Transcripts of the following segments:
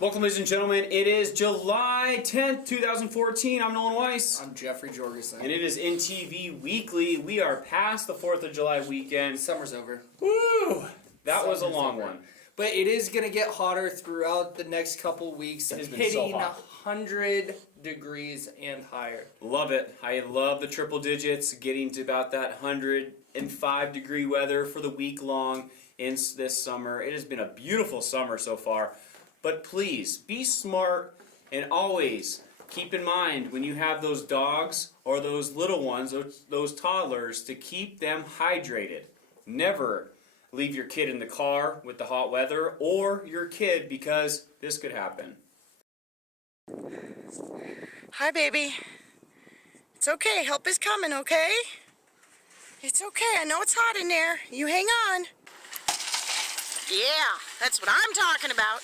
Welcome, ladies and gentlemen. It is July 10th, 2014. I'm Nolan Weiss. I'm Jeffrey Jorgensen. And it is INTV Weekly. We are past the 4th of July weekend. Summer's over. Woo! That was a long one. But it is going to get hotter throughout the next couple weeks, hitting 100 degrees and higher. Love it. I love the triple digits, getting to about that 105-degree weather for the week long in this summer. It has been a beautiful summer so far. But please, be smart and always keep in mind when you have those dogs or those little ones, those toddlers, to keep them hydrated. Never leave your kid in the car with the hot weather or your kid, because this could happen. Hi, baby. It's okay. Help is coming, okay? It's okay. I know it's hot in there. You hang on. Yeah, that's what I'm talking about.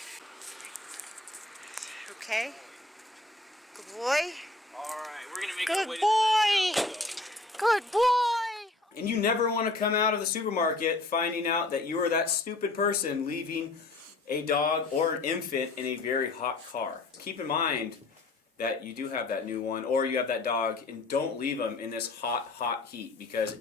Okay. Good boy. Alright, we're going to make Good our way boy. Good boy. And you never want to come out of the supermarket finding out that you are that stupid person leaving a dog or an infant in a very hot car. Keep in mind that you do have that new one or you have that dog, and don't leave them in this hot heat, because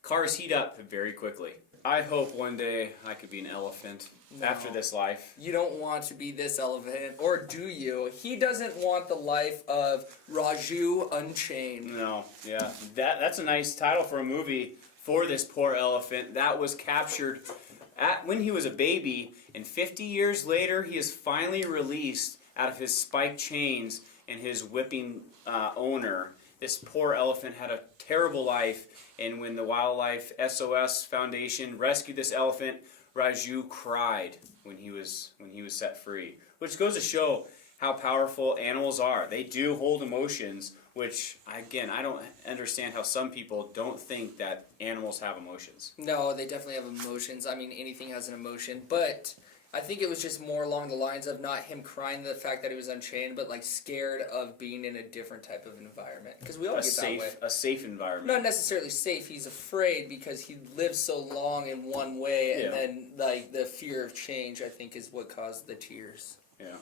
cars heat up very quickly. I hope one day I could be an elephant after this life. You don't want to be this elephant, or do you? He doesn't want the life of Raju Unchained. No, yeah. That's a nice title for a movie for this poor elephant. That was captured when he was a baby, and 50 years later he is finally released out of his spiked chains and his whipping owner. This poor elephant had a terrible life, and when the Wildlife SOS Foundation rescued this elephant, Raju cried when he was set free. Which goes to show how powerful animals are. They do hold emotions, which, again, I don't understand how some people don't think that animals have emotions. No, they definitely have emotions. I mean, anything has an emotion, but I think it was just more along the lines of not him crying the fact that he was unchained, but like scared of being in a different type of environment. Because we all get that way. A safe environment. Not necessarily safe. He's afraid because he lived so long in one way, and then like the fear of change, I think, is what caused the tears. Yeah.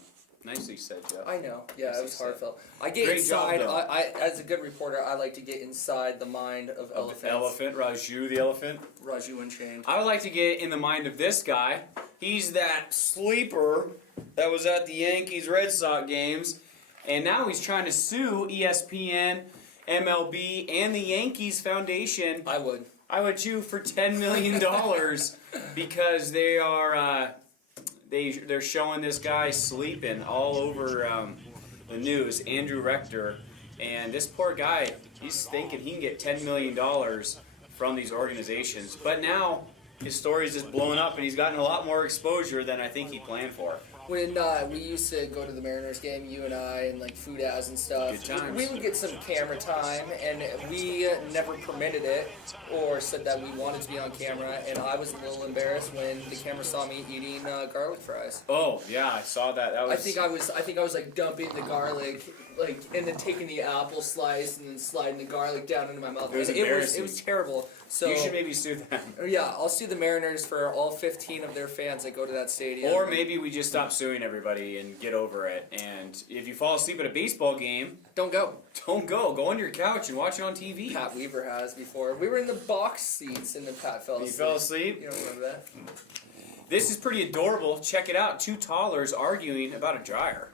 Nicely said, Jeff. I know. Yeah, Nicely it was heartfelt. I get Great inside. job, I, as a good reporter, I like to get inside the mind of elephants. Elephant, Raju the elephant. Raju Unchained. I would like to get in the mind of this guy. He's that sleeper that was at the Yankees-Red Sox games, and now he's trying to sue ESPN, MLB, and the Yankees Foundation. I would. I would sue for $10 million because they are they're showing this guy sleeping all over the news, Andrew Rector, and this poor guy, he's thinking he can get $10 million from these organizations, but now his story is just blowing up, and he's gotten a lot more exposure than I think he planned for. When we used to go to the Mariners game, you and I, and like food ads and stuff, Good times. we would get some camera time, and we never permitted it or said that we wanted to be on camera, and I was a little embarrassed when the camera saw me eating garlic fries. Oh yeah, I saw that. That was. I think I was like dumping the garlic, like, and then taking the apple slice and then sliding the garlic down into my mouth. It was embarrassing. It was terrible. So You should maybe sue them. Yeah, I'll sue the Mariners for all 15 of their fans that go to that stadium. Or maybe we just stop suing everybody and get over it. And if you fall asleep at a baseball game, don't go. Don't go. Go on your couch and watch it on TV. Pat Weaver has before. We were in the box seats and then Pat fell asleep. You fell asleep? You don't remember that? This is pretty adorable. Check it out. Two toddlers arguing about a dryer.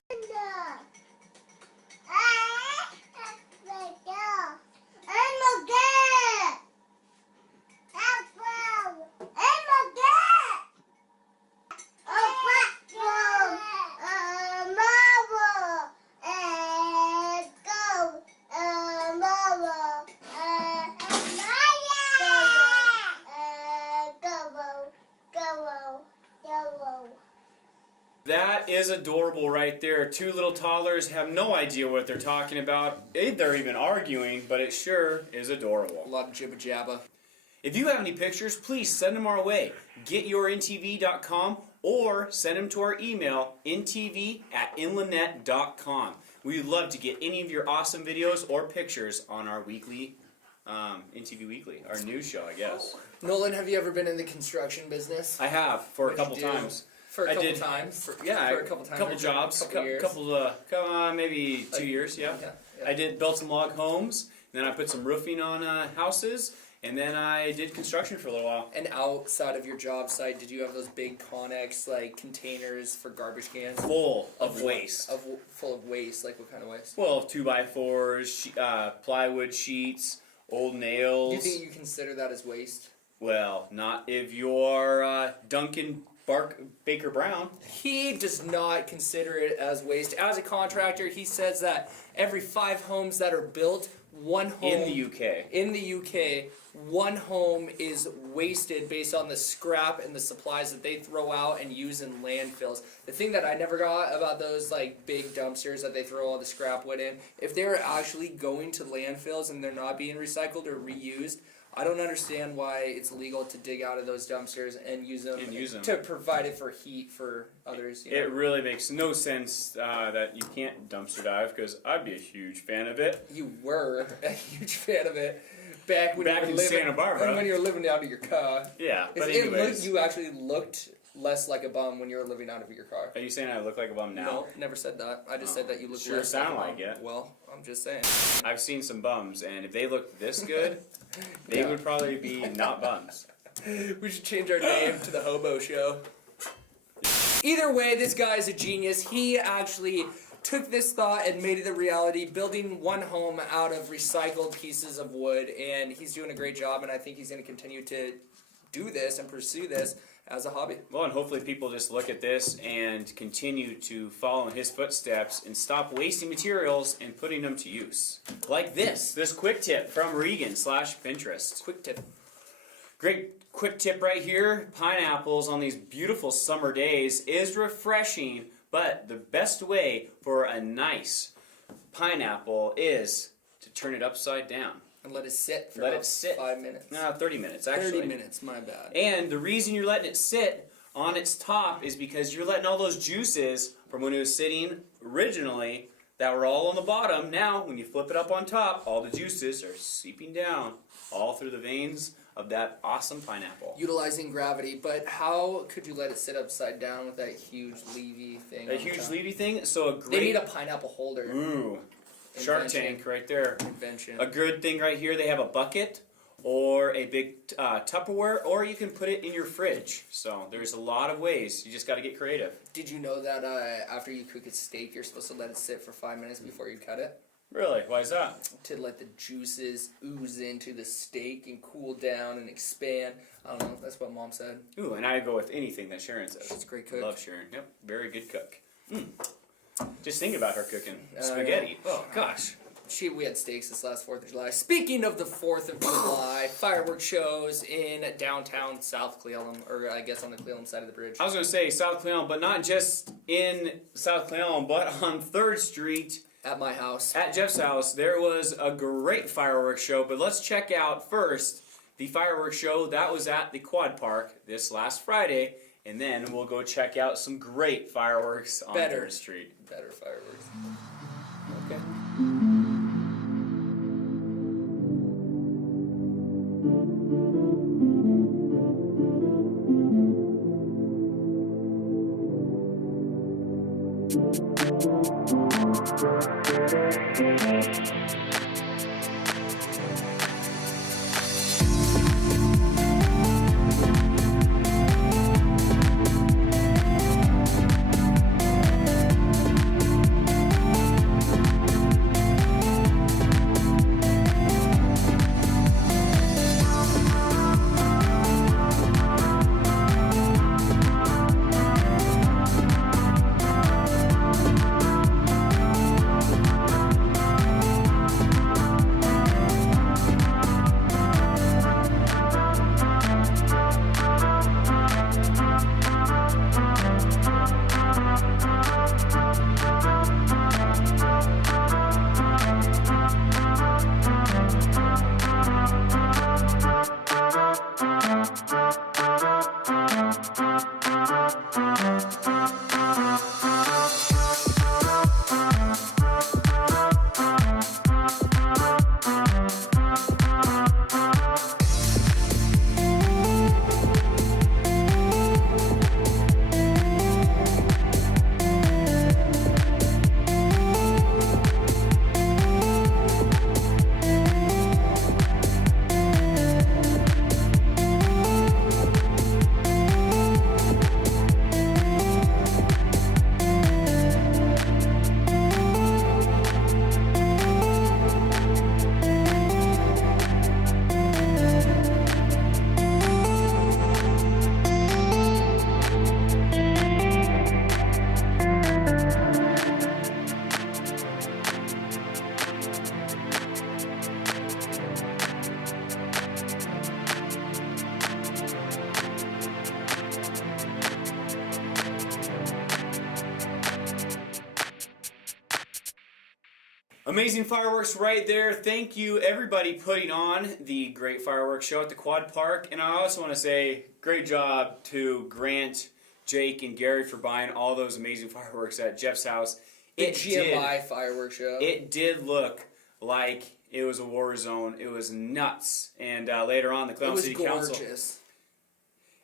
That is adorable right there. Two little toddlers have no idea what they're talking about. They're even arguing, but it sure is adorable. A lot of jibba jabba. If you have any pictures, please send them our way. GetYourINTV.com or send them to our email, ntv@inlandnet.com. We'd love to get any of your awesome videos or pictures on our weekly, NTV Weekly, our news show, I guess. Nolan, have you ever been in the construction business? I have, for a What'd couple you do? times. For a I couple did. times? For a couple times, jobs, couple years? maybe 2 years, yeah. Yeah. I built some log homes, then I put some roofing on houses, and then I did construction for a little while. And outside of your job site, did you have those big Connex like containers for garbage cans? Full of waste. Full of waste, like what kind of waste? Well, 2x4s, plywood sheets, old nails. Do you think you consider that as waste? Well, not if you're Duncan Baker Brown. He does not consider it as waste. As a contractor, he says that every 5 homes that are built, one home In the UK. in the UK, one home is wasted based on the scrap and the supplies that they throw out and use in landfills. The thing that I never got about those like big dumpsters that they throw all the scrap wood in, if they're actually going to landfills and they're not being recycled or reused, I don't understand why it's illegal to dig out of those dumpsters and use them, to provide it for heat for others. You know? It really makes no sense that you can't dumpster dive, because I'd be a huge fan of it. You were a huge fan of it back when you were in living, Santa Barbara. when you were living out of your car. Yeah, but You anyways. actually looked less like a bum when you were living out of your car. Are you saying I look like a bum now? No, never said that. I just said that you look Sure less sound like a like bum. it. Well, I'm just saying. I've seen some bums, and if they looked this good, they would probably be not bums. We should change our name to the Hobo Show. Either way, this guy is a genius. He actually took this thought and made it a reality, building one home out of recycled pieces of wood, and he's doing a great job, and I think he's going to continue to do this and pursue this as a hobby. Well, and hopefully people just look at this and continue to follow in his footsteps and stop wasting materials and putting them to use. Like this quick tip from Regan/Pinterest. Quick tip. Great quick tip right here. Pineapples on these beautiful summer days is refreshing, but the best way for a nice pineapple is to turn it upside down. And let it sit for Let about it sit. 5 minutes. No, 30 minutes actually. 30 minutes, my bad. And the reason you're letting it sit on its top is because you're letting all those juices from when it was sitting originally that were all on the bottom. Now, when you flip it up on top, all the juices are seeping down all through the veins of that awesome pineapple. Utilizing gravity, but how could you let it sit upside down with that huge levy thing? A on huge top? levy thing, so a great... They need a pineapple holder. Ooh, Shark Invention. Tank right there. Invention. A good thing right here, they have a bucket or a big Tupperware, or you can put it in your fridge. So there's a lot of ways. You just got to get creative. Did you know that after you cook a steak, you're supposed to let it sit for 5 minutes before you cut it? Really? Why is that? To let the juices ooze into the steak and cool down and expand. I don't know. That's what Mom said. Ooh, and I go with anything that Sharon says. She's a great cook. Love Sharon. Yep, very good cook. Just think about her cooking Yeah. spaghetti. Oh gosh. We had steaks this last 4th of July. Speaking of the 4th of July, fireworks shows in downtown South Cleveland, or I guess on the Cleveland side of the bridge. I was going to say South Cleveland, but not just in South Cleveland, but on 3rd Street At my house. at Jeff's house. There was a great fireworks show, but let's check out first the fireworks show that was at the Quad Park this last Friday, and then we'll go check out some great fireworks on 3rd Street. Better fireworks. Okay. Amazing fireworks right there. Thank you, everybody, putting on the great fireworks show at the Quad Park. And I also want to say great job to Grant, Jake, and Gary for buying all those amazing fireworks at Jeff's house. The GMI fireworks show. It did look like it was a war zone. It was nuts. And later on, the Cleveland City Council.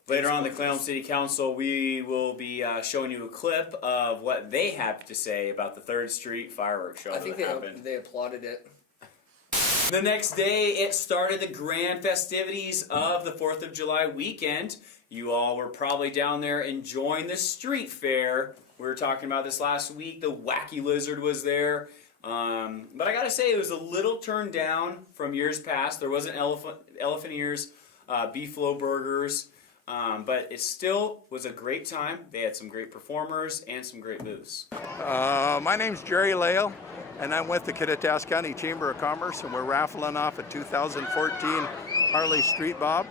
Later on, the Cleveland City Council, we will be showing you a clip of what they have to say about the 3rd Street fireworks show. I think they applauded it. The next day, it started the grand festivities of the 4th of July weekend. You all were probably down there enjoying the street fair. We were talking about this last week. The Wacky Lizard was there. But I gotta say, it was a little turned down from years past. There wasn't elephant ears, beefalo burgers. But it still was a great time. They had some great performers and some great booths. My name's Jerry Lale, and I'm with the Kittitas County Chamber of Commerce, and we're raffling off a 2014 Harley Street Bob.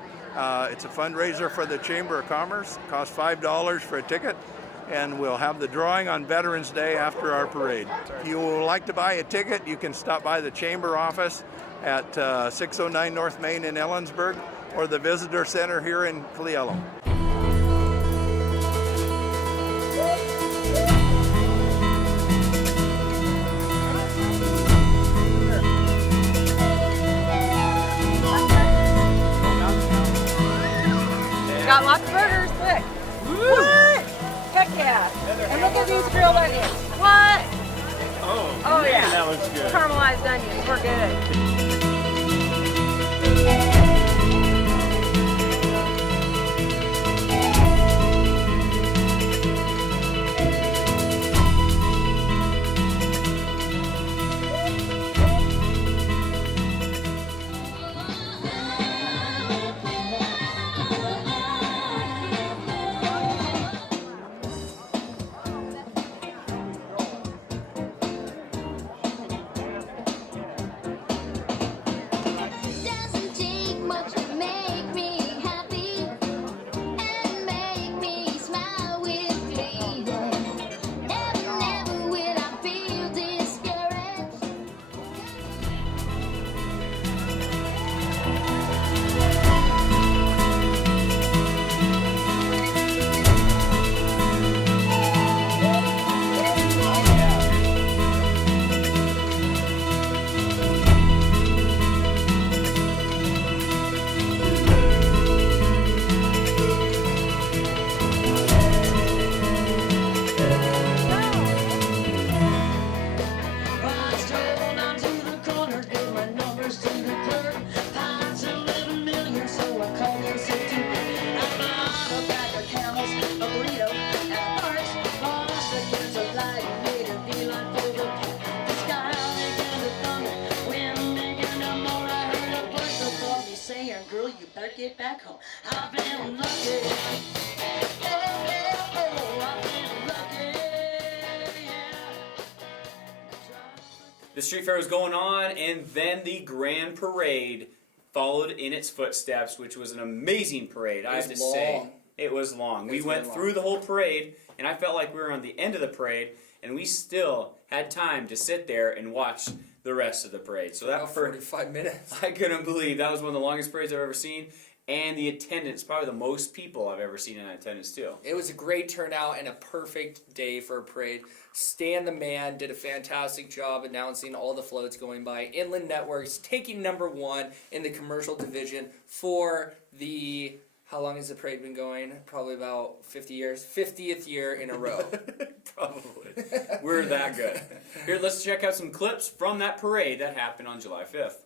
It's a fundraiser for the Chamber of Commerce. It costs $5 for a ticket, and we'll have the drawing on Veterans Day after our parade. If you would like to buy a ticket, you can stop by the Chamber office at 609 North Main in Ellensburg, or the Visitor Center here in Cleelum. Got lots of burgers, look. What? Heck yeah. And look at these grilled onions. What? Oh yeah. That looks good. Caramelized onions, we're good. Get back home. I've been lucky. The street fair was going on, and then the grand parade followed in its footsteps, which was an amazing parade. I have to say, it was long. We went through the whole parade, and I felt like we were on the end of the parade, and we still had time to sit there and watch the rest of the parade. So that about 45 minutes. I couldn't believe that was one of the longest parades I've ever seen. And the attendance, probably the most people I've ever seen in attendance too. It was a great turnout and a perfect day for a parade. Stan the Man did a fantastic job announcing all the floats going by. Inland Networks taking #1 in the commercial division for the, how long has the parade been going? Probably about 50 years. 50th year in a row. Probably. We're that good. Here, let's check out some clips from that parade that happened on July 5th.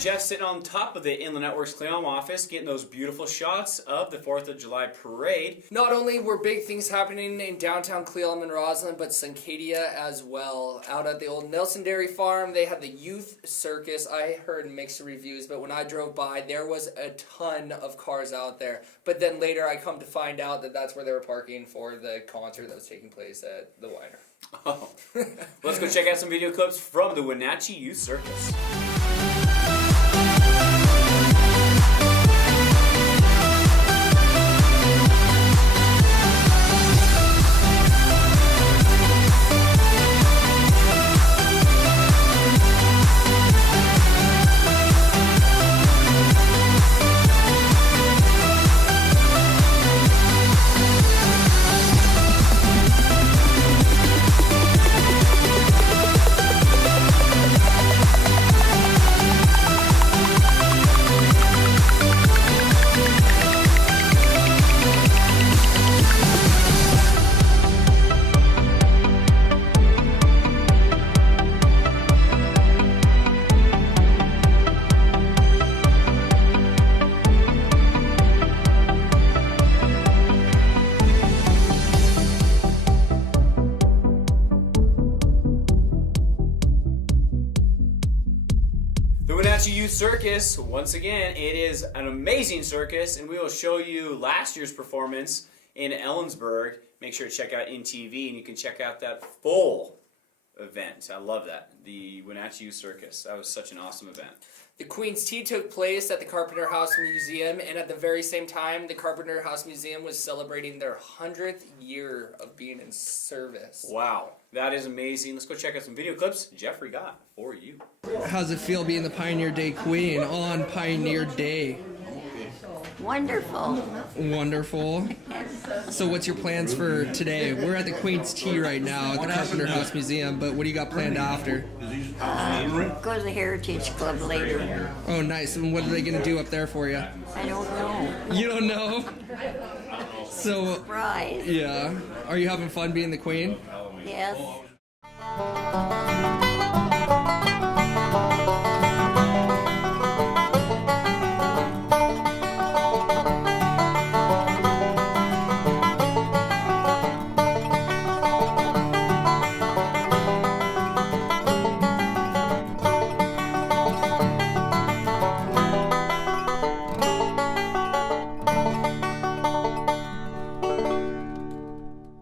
Jeff sitting on top of the Inland Networks Cleom office getting those beautiful shots of the 4th of July parade. Not only were big things happening in downtown Cleveland and Roslyn, but Suncadia as well. Out at the old Nelson Dairy Farm, they had the youth circus. I heard mixed reviews, but when I drove by, there was a ton of cars out there. But then later I come to find out that that's where they were parking for the concert that was taking place at the Weiner. Oh. Let's go check out some video clips from the Wenatchee Youth Circus. The Wenatchee Youth Circus, once again, it is an amazing circus, and we will show you last year's performance in Ellensburg. Make sure to check out INTV, and you can check out that full event. I love that. The Wenatchee Youth Circus. That was such an awesome event. The Queen's Tea took place at the Carpenter House Museum, and at the very same time, the Carpenter House Museum was celebrating their 100th year of being in service. Wow, that is amazing. Let's go check out some video clips Jeffrey got for you. How's it feel being the Pioneer Day Queen on Pioneer Day? Wonderful. Wonderful. So what's your plans for today? We're at the Queen's Tea right now at the Carpenter House Museum, but what do you got planned after? Go to the Heritage Club later. Oh, nice. And what are they going to do up there for you? I don't know. You don't know? So, Surprise. yeah. Are you having fun being the Queen? Yes.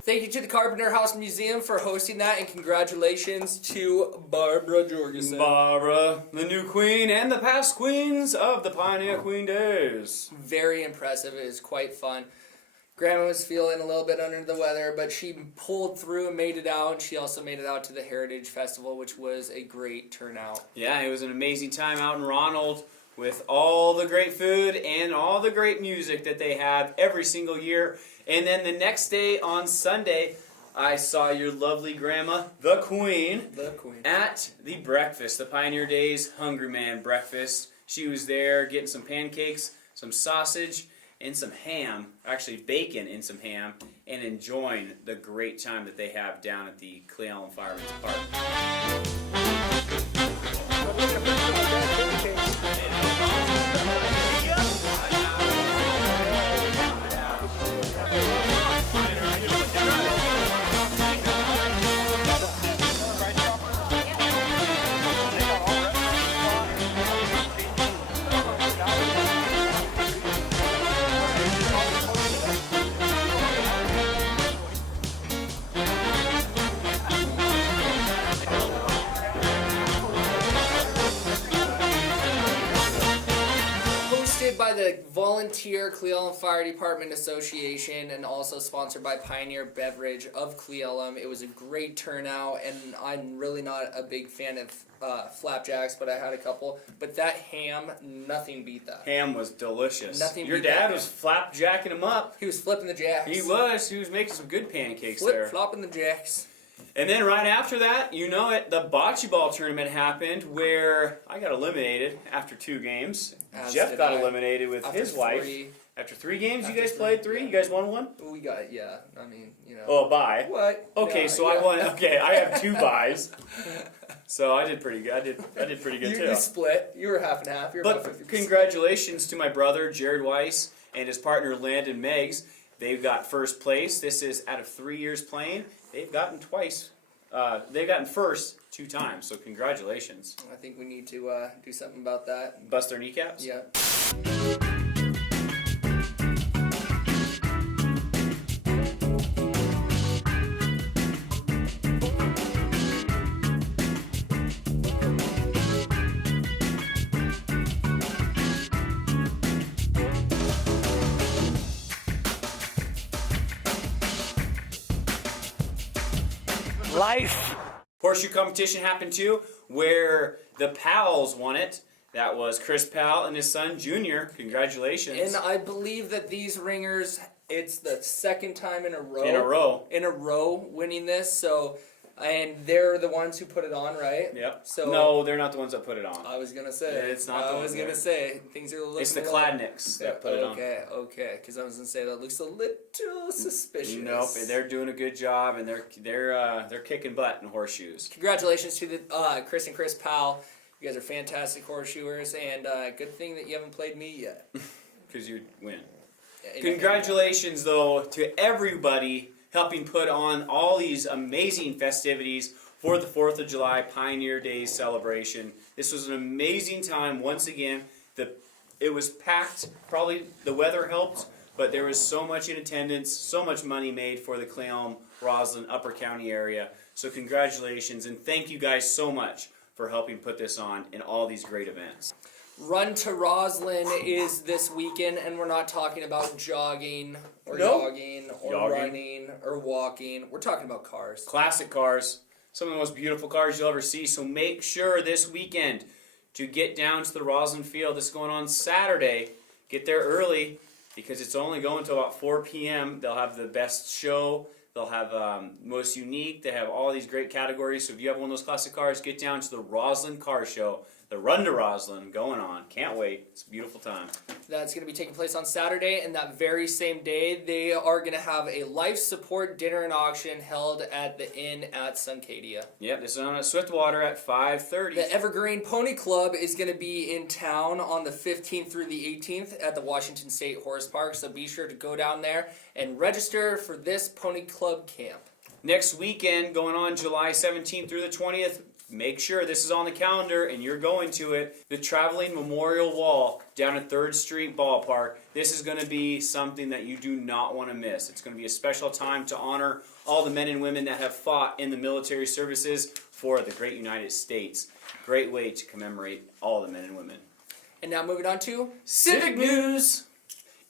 Thank you to the Carpenter House Museum for hosting that, and congratulations to Barbara Jorgensen. Barbara, the new queen and the past queens of the Pioneer Queen Days. Very impressive. It was quite fun. Grandma was feeling a little bit under the weather, but she pulled through and made it out. She also made it out to the Heritage Festival, which was a great turnout. Yeah, it was an amazing time out in Ronald with all the great food and all the great music that they have every single year. And then the next day on Sunday, I saw your lovely grandma, the Queen, at the breakfast, the Pioneer Days Hungry Man breakfast. She was there getting some pancakes, some sausage, and some ham, actually bacon and some ham, and enjoying the great time that they have down at the Cleon Fireman's Park. By the Volunteer Cleveland Fire Department Association and also sponsored by Pioneer Beverage of Cleveland. It was a great turnout, and I'm really not a big fan of flapjacks, but I had a couple. But that ham, nothing beat that. Ham was delicious. Nothing Your beat dad that. was flapjacking them up. He was flipping the jacks. He was making some good pancakes there. Flopping the jacks. And then right after that, you know it, the bocce ball tournament happened where I got eliminated after 2 games. As Jeff did got I. eliminated with After his wife 3. After 3 games, you guys played 3? You guys won 1? We got, yeah. I mean, you know. Oh, a bye. What? Okay, Yeah, so yeah. I won. Okay, I have 2 buys. So I did pretty good. I did pretty good You, too. you split. You were half and half. You're about But 50%. congratulations to my brother Jared Weiss and his partner Landon Meggs. They've got first place. This is out of 3 years playing. They've gotten twice. They've gotten first 2 times. So congratulations. I think we need to do something about that. Bust their kneecaps. Yeah. Life. Horseshoe competition happened too, where the Pals won it. That was Chris Powell and his son Junior. Congratulations. And I believe that these ringers, it's the 2nd time in a row. In a row winning this. So, and they're the ones who put it on, right? Yep. So no, they're not the ones that put it on. I was gonna say. It's not. I was gonna say things are looking. It's the Kladnicks that put it on. Okay. Because I was gonna say that looks a little suspicious. Nope, they're doing a good job, and they're kicking butt in horseshoes. Congratulations to the Chris and Chris Powell. You guys are fantastic horseshoers, and good thing that you haven't played me yet. Because you win. Yeah, Congratulations, though, to everybody helping put on all these amazing festivities for the 4th of July Pioneer Days celebration. This was an amazing time. Once again, it was packed. Probably the weather helped, but there was so much in attendance, so much money made for the Cleom, Roslyn, Upper County area. So congratulations, and thank you guys so much for helping put this on in all these great events. Run to Roslyn is this weekend, and we're not talking about jogging or jogging or running or walking. We're talking about cars. Classic cars. Some of the most beautiful cars you'll ever see. So make sure this weekend to get down to the Roslyn Field. This is going on Saturday. Get there early because it's only going until about 4 p.m. They'll have the best show. They'll have most unique. They have all these great categories. So if you have one of those classic cars, get down to the Roslyn Car Show. The Run to Roslyn going on. Can't wait. It's a beautiful time. That's going to be taking place on Saturday, and that very same day, they are going to have a life support dinner and auction held at the inn at Suncadia. Yep, this is on at Swiftwater at 5:30. The Evergreen Pony Club is going to be in town on the 15th through the 18th at the Washington State Horse Park, so be sure to go down there and register for this Pony Club camp. Next weekend, going on July 17th through the 20th, make sure this is on the calendar and you're going to it. The Traveling Memorial Wall down at 3rd Street Ballpark. This is going to be something that you do not want to miss. It's going to be a special time to honor all the men and women that have fought in the military services for the great United States. Great way to commemorate all the men and women. And now moving on to Civic News.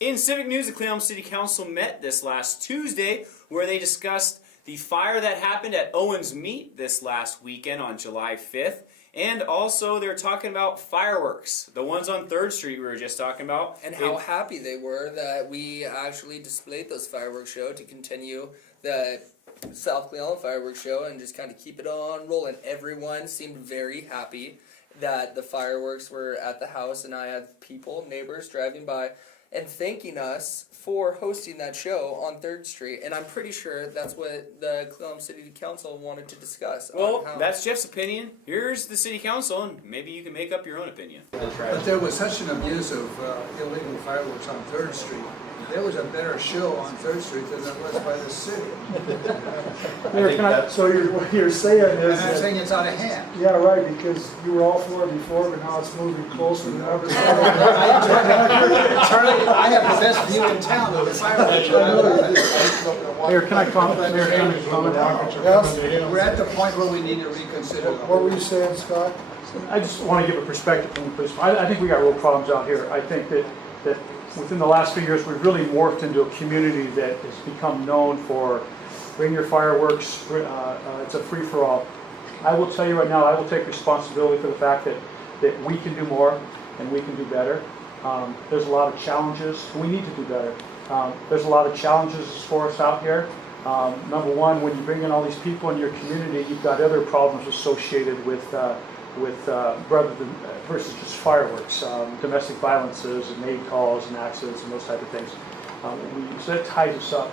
In Civic News, the Cleom City Council met this last Tuesday where they discussed the fire that happened at Owens Meat this last weekend on July 5th. And also they're talking about fireworks. The ones on 3rd Street we were just talking about. And how happy they were that we actually displayed those fireworks show to continue the South Cleon fireworks show and just kind of keep it on rolling. Everyone seemed very happy that the fireworks were at the house, and I had people, neighbors driving by and thanking us for hosting that show on 3rd Street. And I'm pretty sure that's what the Cleon City Council wanted to discuss. Well, that's Jeff's opinion. Here's the City Council, and maybe you can make up your own opinion. But there was such an abuse of illegal fireworks on 3rd Street. There was a better show on 3rd Street than there was by the city. So what you're saying is And I'm saying it's out of hand. yeah, right, because you were all for it before, but now it's moving closer than ever. Charlie, I have the best view in town of the fireworks. Mayor, can I comment? Mayor, can I comment? Yes? We're at the point where we need to reconsider. What were you saying, Scott? I just want to give a perspective from the police. I think we got real problems out here. I think that within the last few years, we've really morphed into a community that has become known for bring your fireworks. It's a free-for-all. I will tell you right now, I will take responsibility for the fact that we can do more and we can do better. There's a lot of challenges. We need to do better. There's a lot of challenges for us out here. Number one, when you bring in all these people in your community, you've got other problems associated with rather than versus just fireworks, domestic violences and maid calls and accidents and those type of things. So that ties us up.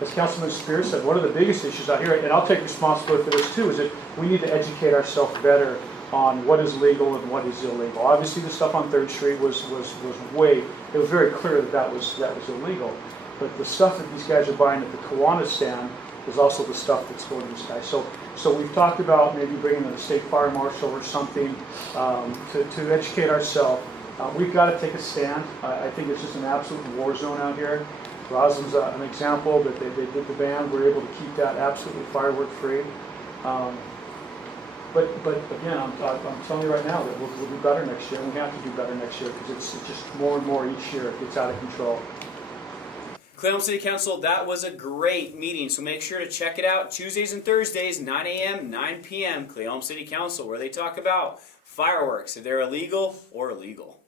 As Councilman Spears said, one of the biggest issues out here, and I'll take responsibility for this too, is that we need to educate ourselves better on what is legal and what is illegal. Obviously, the stuff on 3rd Street was it was very clear that was illegal. But the stuff that these guys are buying at the Kiwanis stand is also the stuff that's going to these guys. So we've talked about maybe bringing in the state fire marshal or something to educate ourselves. We've got to take a stand. I think it's just an absolute war zone out here. Roslyn's an example that they did the ban. We're able to keep that absolutely firework free. But again, I'm telling you right now that we'll do better next year. And we have to do better next year because it's just more and more each year. It gets out of control. Cle Elum City Council, that was a great meeting, so make sure to check it out. Tuesdays and Thursdays, 9 a.m., 9 p.m., Cle Elum City Council, where they talk about fireworks, if they're illegal or illegal.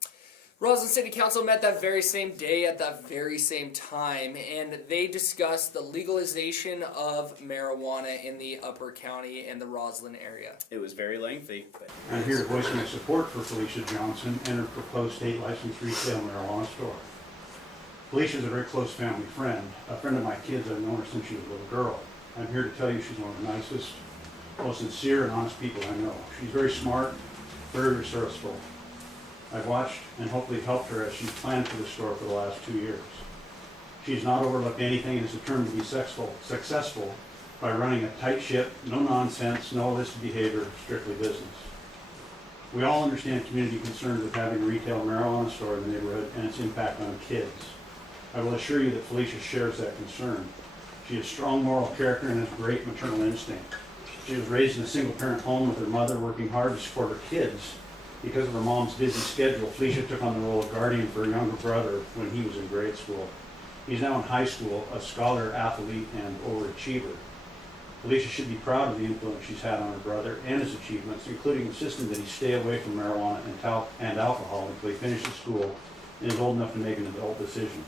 Roslyn City Council met that very same day at that very same time, and they discussed the legalization of marijuana in the Upper County and the Roslyn area. It was very lengthy. But I'm here to voice my support for Felicia Johnson and her proposed state licensed retail marijuana store. Felicia's a very close family friend, a friend of my kids. I've known her since she was a little girl. I'm here to tell you she's one of the nicest, most sincere and honest people I know. She's very smart, very resourceful. I've watched and hopefully helped her as she's planned for the store for the last 2 years. She's not overlooked anything and is determined to be successful by running a tight ship, no nonsense, no illicit behavior, strictly business. We all understand community concerns with having a retail marijuana store in the neighborhood and its impact on kids. I will assure you that Felicia shares that concern. She has strong moral character and has great maternal instinct. She was raised in a single-parent home with her mother working hard to support her kids. Because of her mom's busy schedule, Felicia took on the role of guardian for her younger brother when he was in grade school. He's now in high school, a scholar, athlete, and overachiever. Felicia should be proud of the influence she's had on her brother and his achievements, including insisting that he stay away from marijuana and alcohol until he finishes school and is old enough to make an adult decision.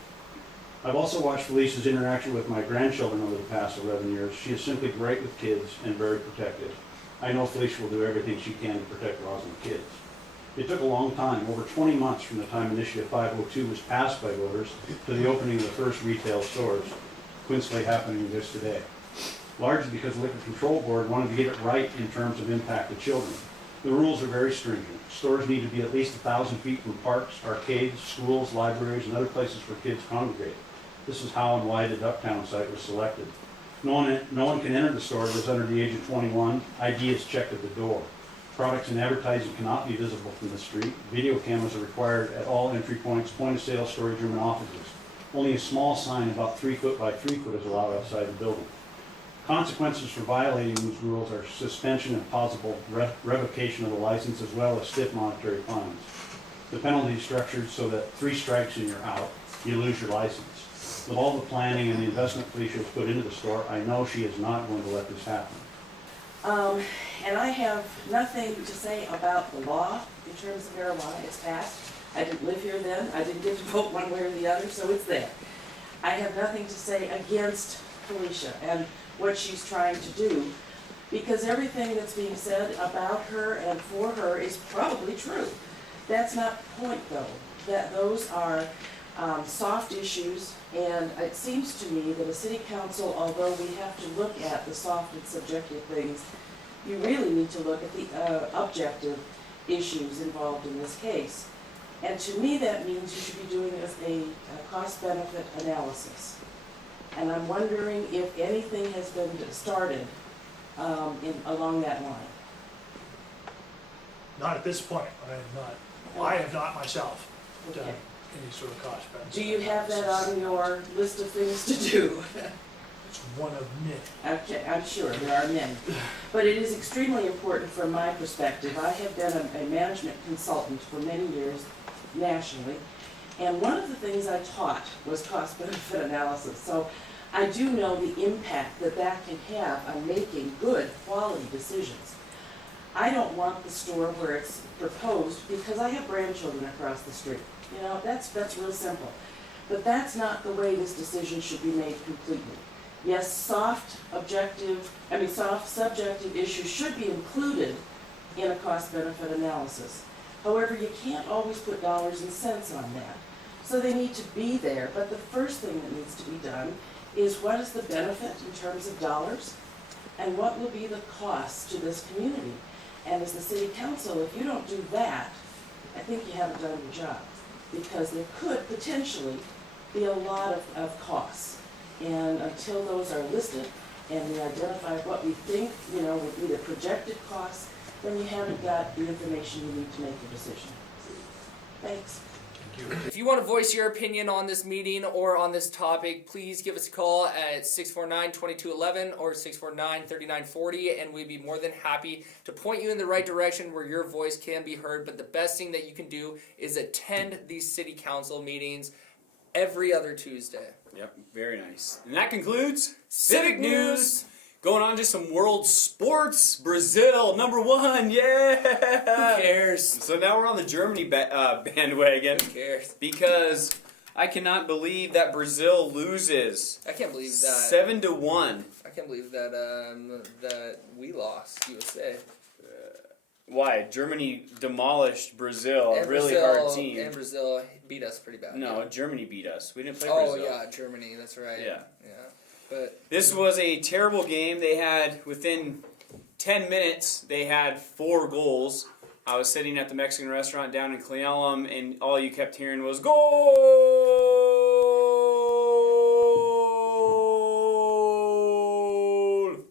I've also watched Felicia's interaction with my grandchildren over the past 11 years. She is simply great with kids and very protective. I know Felicia will do everything she can to protect Roslyn kids. It took a long time, over 20 months from the time Initiative 502 was passed by voters to the opening of the first retail stores, coincidentally happening just today. Largely because the Liquor Control Board wanted to get it right in terms of impact to children. The rules are very stringent. Stores need to be at least 1,000 feet from parks, arcades, schools, libraries, and other places where kids congregate. This is how and why the Ducktown site was selected. No one can enter the store that is under the age of 21. ID is checked at the door. Products and advertising cannot be visible from the street. Video cameras are required at all entry points, point of sale, storage room, and offices. Only a small sign about 3 foot by 3 foot is allowed outside the building. Consequences for violating these rules are suspension and possible revocation of the license, as well as stiff monetary fines. The penalty is structured so that 3 strikes and you're out. You lose your license. With all the planning and the investment Felicia has put into the store, I know she is not going to let this happen. And I have nothing to say about the law in terms of marijuana. It's passed. I didn't live here then. I didn't get to vote one way or the other, so it's there. I have nothing to say against Felicia and what she's trying to do, because everything that's being said about her and for her is probably true. That's not the point, though. That those are soft issues, and it seems to me that a city council, although we have to look at the soft and subjective things, you really need to look at the objective issues involved in this case. And to me, that means you should be doing a cost-benefit analysis. And I'm wondering if anything has been started along that line. Not at this point. I have not myself done any sort of cost benefit. Do you have that on your list of things to do? It's one of many. Okay, I'm sure there are many. But it is extremely important from my perspective. I have been a management consultant for many years nationally, and one of the things I taught was cost-benefit analysis. So I do know the impact that that can have on making good quality decisions. I don't want the store where it's proposed because I have grandchildren across the street. You know, that's real simple. But that's not the way this decision should be made completely. Yes, soft subjective issues should be included, in a cost-benefit analysis. However, you can't always put dollars and cents on that. So they need to be there, but the first thing that needs to be done is what is the benefit in terms of dollars, and what will be the cost to this community? And as the city council, if you don't do that, I think you haven't done your job, because there could potentially be a lot of costs. And until those are listed and we identify what we think, would be the projected costs, then you haven't got the information you need to make a decision. Thanks. If you want to voice your opinion on this meeting or on this topic, please give us a call at 649-2211 or 649-3940, and we'd be more than happy to point you in the right direction where your voice can be heard. But the best thing that you can do is attend these city council meetings every other Tuesday. Yep, very nice. And that concludes Civic News. Going on to some world sports. Brazil, #1, yeah! Who cares? So now we're on the Germany bandwagon. Who cares? Because I cannot believe that Brazil loses. I can't believe that. 7-1. I can't believe that that we lost, USA. Why? Germany demolished Brazil, And a really Brazil, hard team. And Brazil beat us pretty bad. No, yeah. Germany beat us. We didn't play Oh, Brazil. yeah, Germany, that's right. Yeah. But this was a terrible game. They had, within 10 minutes, they had 4 goals. I was sitting at the Mexican restaurant down in Cleellum, and all you kept hearing was, "Goal!"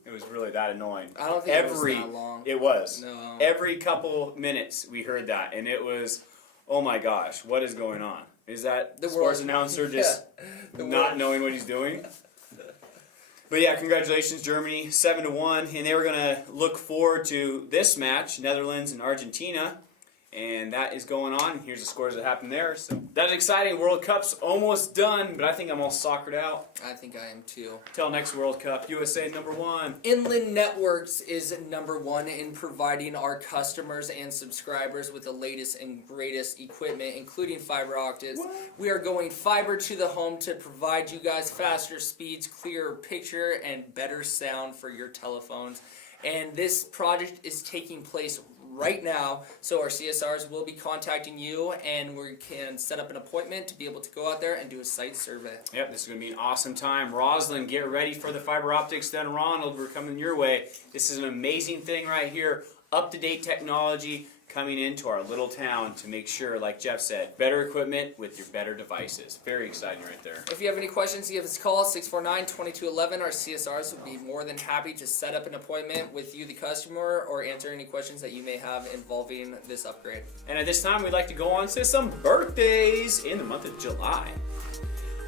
It was really that annoying. I don't think it was that long. It was. No. Every couple minutes we heard that, and it was, oh my gosh, what is going on? Is that the sports announcer just not knowing what he's doing? But yeah, congratulations, Germany, 7-1, and they were gonna look forward to this match, Netherlands and Argentina, and that is going on. Here's the scores that happened there. So that's exciting. World Cup's almost done, but I think I'm all soccered out. I think I am too. Till next World Cup, USA #1. Inland Networks is #1 in providing our customers and subscribers with the latest and greatest equipment, including fiber optics. We are going fiber to the home to provide you guys faster speeds, clearer picture, and better sound for your telephones. And this project is taking place right now, so our CSRs will be contacting you, and we can set up an appointment to be able to go out there and do a site survey. Yep, this is going to be an awesome time. Roslyn, get ready for the fiber optics. Then Ronald, we're coming your way. This is an amazing thing right here. Up-to-date technology coming into our little town to make sure, like Jeff said, better equipment with your better devices. Very exciting right there. If you have any questions, give us a call, 649-2211. Our CSRs would be more than happy to set up an appointment with you, the customer, or answer any questions that you may have involving this upgrade. And at this time, we'd like to go on to some birthdays in the month of July.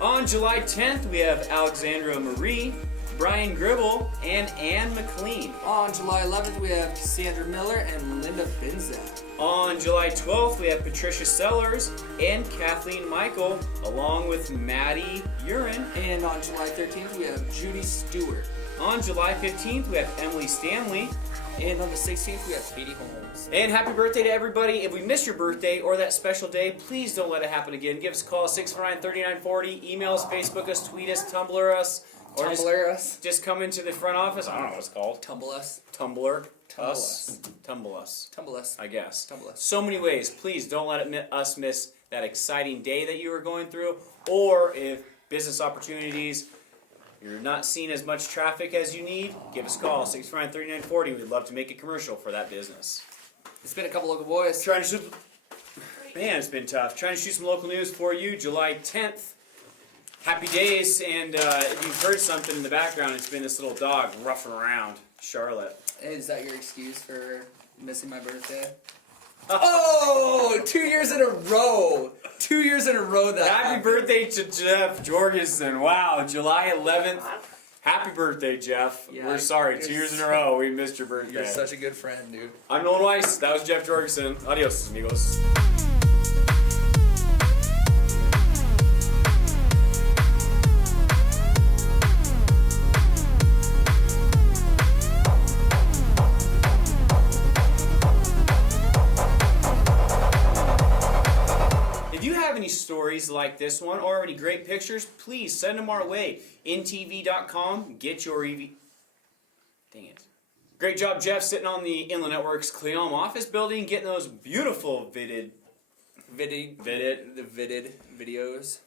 On July 10th, we have Alexandra Marie, Brian Gribble, and Ann McLean. On July 11th, we have Cassandra Miller and Linda Benzak. On July 12th, we have Patricia Sellers and Kathleen Michael, along with Maddie Urin. And on July 13th, we have Judy Stewart. On July 15th, we have Emily Stanley. And on the 16th, we have Katie Holmes. And happy birthday to everybody. If we missed your birthday or that special day, please don't let it happen again. Give us a call, 649-3940. Email us, Facebook us, tweet us, Tumblr us. Or just come into the front office. I don't know what it's called. Tumble us. Tumblr. Tumble us. Tumble us. Tumble us. I guess. Tumble us. So many ways. Please don't let us miss that exciting day that you are going through. Or if business opportunities, you're not seeing as much traffic as you need, give us a call, 649-3940. We'd love to make a commercial for that business. It's been a couple local boys. Man, it's been tough. Trying to shoot some local news for you. July 10th. Happy days, and if you've heard something in the background, it's been this little dog roughing around Charlotte. Is that your excuse for missing my birthday? Oh, 2 years in a row. 2 years in a row that Happy birthday to Jeff Jorgensen. Wow, July 11th. Happy birthday, Jeff. Yeah, we're sorry, 2 years in a row we missed your birthday. You're such a good friend, dude. I'm Nolan Weiss. That was Jeff Jorgensen. Adios, amigos. Any stories like this one or any great pictures, please send them our way. INTV.com. Get your EV. Dang it. Great job, Jeff, sitting on the Inland Network's Cleom office building, getting those beautiful the vidded videos.